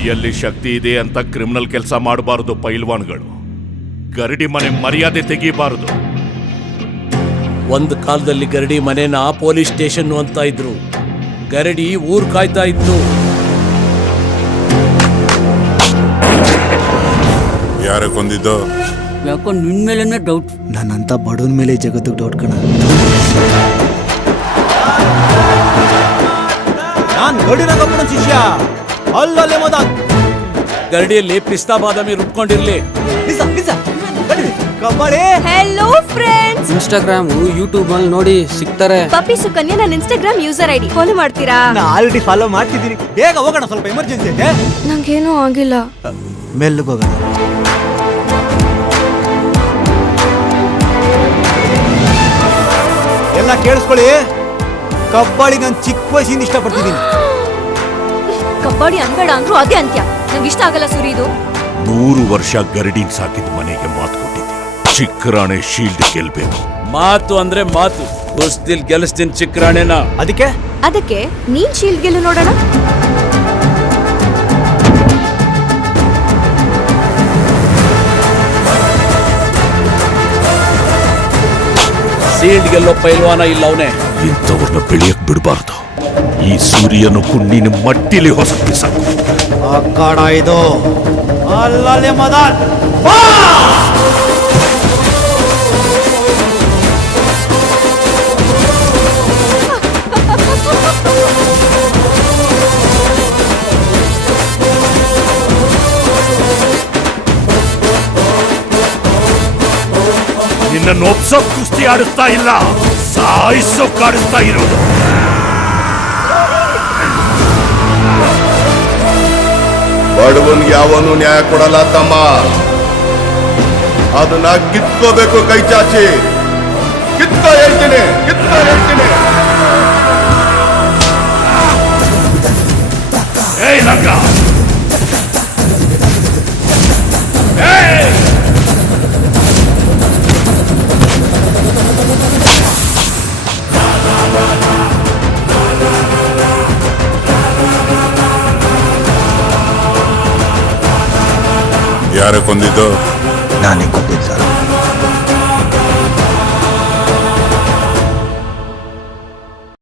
ಕೈಯಲ್ಲಿ ಶಕ್ತಿ ಇದೆ ಅಂತ ಕ್ರಿಮಿನಲ್ ಕೆಲಸ ಮಾಡಬಾರದು ಪೈಲ್ವಾನ್ಗಳು. ಗರಡಿ ಮನೆ ಮರ್ಯಾದೆ ತೆಗಿಬಾರದು. ಒಂದು ಕಾಲದಲ್ಲಿ ಗರಡಿ ಮನೆನ ಪೊಲೀಸ್ ಸ್ಟೇಷನ್ ಅಂತ ಇದ್ರು. ಗರಡಿ ಊರ್ ಕಾಯ್ತಾ ಇತ್ತು. ಯಾರ ಕೊಂದಿದ್ದು? ಯಾಕೋ ನಿನ್ ಮೇಲೇನೆ ಡೌಟ್. ನನ್ನಂತ ಬಡವನ ಮೇಲೆ ಜಗತ್ತಿಗೆ ಡೌಟ್ ಕಣ. ನಾನ್ ಗಡಿನಾಗಪ್ಪನ ಶಿಷ್ಯ, ಅಲ್ಲಲ್ಲೇ ಮದ. ಗರಡಿಯಲ್ಲಿ ಪಿಸ್ತಾ ಬಾದಾಮಿ ರುಬ್ಕೊಂಡಿರ್ಲಿ. Hello friends. ಇನ್ಸ್ಟಾಗ್ರಾಮ್ ಯೂಟ್ಯೂಬ್ ಅಲ್ಲಿ ನೋಡಿ ಸಿಗ್ತಾರೆ. ಪಪ್ಪಿ ಸುಕನ್ಯಾ ನನ್ನ ಇನ್ಸ್ಟಾಗ್ರಾಮ್ ಯೂಸರ್ ಐಡಿ ಫಾಲೋ ಮಾಡ್ತೀರಾ? ಆಲ್ರೆಡಿ ಫಾಲೋ ಮಾಡ್ತಿದ್ದೀನಿ. ಬೇಗ ಹೋಗೋಣ, ಸ್ವಲ್ಪ ಎಮರ್ಜೆನ್ಸಿ ಇದೆ. ನಂಗೇನೂ ಆಗಿಲ್ಲ. ಮೆಲ್ಲಗೆ ಹೋಗೋಣ. ಎಲ್ಲ ಕೇಳಿಸ್ಕೊಳ್ಳಿ, ಕಬಡ್ಡಿ ನಾನು ಚಿಕ್ಕ ವಯಸ್ಸಿಂದ ಇಷ್ಟಪಡ್ತಿದ್ದೀನಿ. ಕಬಡ್ಡಿ ಅನ್ಬೇಡ ಅಂದ್ರು ಅದೇ ಅಂತ್ಯ. ನಂಗೆ ಇಷ್ಟ ಆಗಲ್ಲ ಸುರಿ. ಇದು 100 ವರ್ಷ ಗರಡಿನ್ ಸಾಕಿದ ಮನೆಗೆ ಮಾತು ಕೊಟ್ಟಿದ್ದೆ. ಚಿಕ್ಕರಾಣೆ ಶೀಲ್ಡ್ ಗೆಲ್ಬೇಕು. ಮಾತು ಅಂದ್ರೆ ಮಾತು. ಕುಸ್ತಿಲ್ ಗೆಲ್ಲಿಸ್ತೀನಿ ಚಿಕ್ಕರಾಣೆನ. ಅದಕ್ಕೆ ನೀನ್ ಶೀಲ್ಡ್ ಗೆಲ್ಲು ನೋಡೋಣ. ಸೀಲ್ಡ್ ಗೆಲ್ಲೋ ಪೈಲ್ವಾನ ಇಲ್ಲ ಅವನೇ. ಇಂಥವ್ರನ್ನ ಬೆಳೆಯಕ್ ಬಿಡಬಾರ್ದು. ಈ ಸೂರ್ಯನು ಕುಣ್ಣಿನ ಮಟ್ಟಿಲಿ ಹೊಸ ಸಾಕು. ಅಕ್ಕಾಡ ಇದು ಅಲ್ಲಲ್ಲೇ ಮದಾನ್. ನಿನ್ನನ್ನು ಒಪ್ಸೋ ಕುಸ್ತಿ ಆಡಿಸ್ತಾ ಇಲ್ಲ, ಸಾಯಿಸೋ ಕಾಡಿಸ್ತಾ ಇರೋದು. ಬಡವನ್ಗೆ ಯಾವನು ನ್ಯಾಯ ಕೊಡಲ್ಲ ತಮ್ಮ. ಅದನ್ನ ಕಿತ್ಕೋಬೇಕು ಕೈ ಚಾಚಿ. ಕಿತ್ಕೋ ಹೇಳ್ತೀನಿ. ಏಯ್ ಲಂಗ, ಯಾರ ಕೊಂದಿದ್ದು? ನಾನೇ ಕೊಂದಿದ್ದ.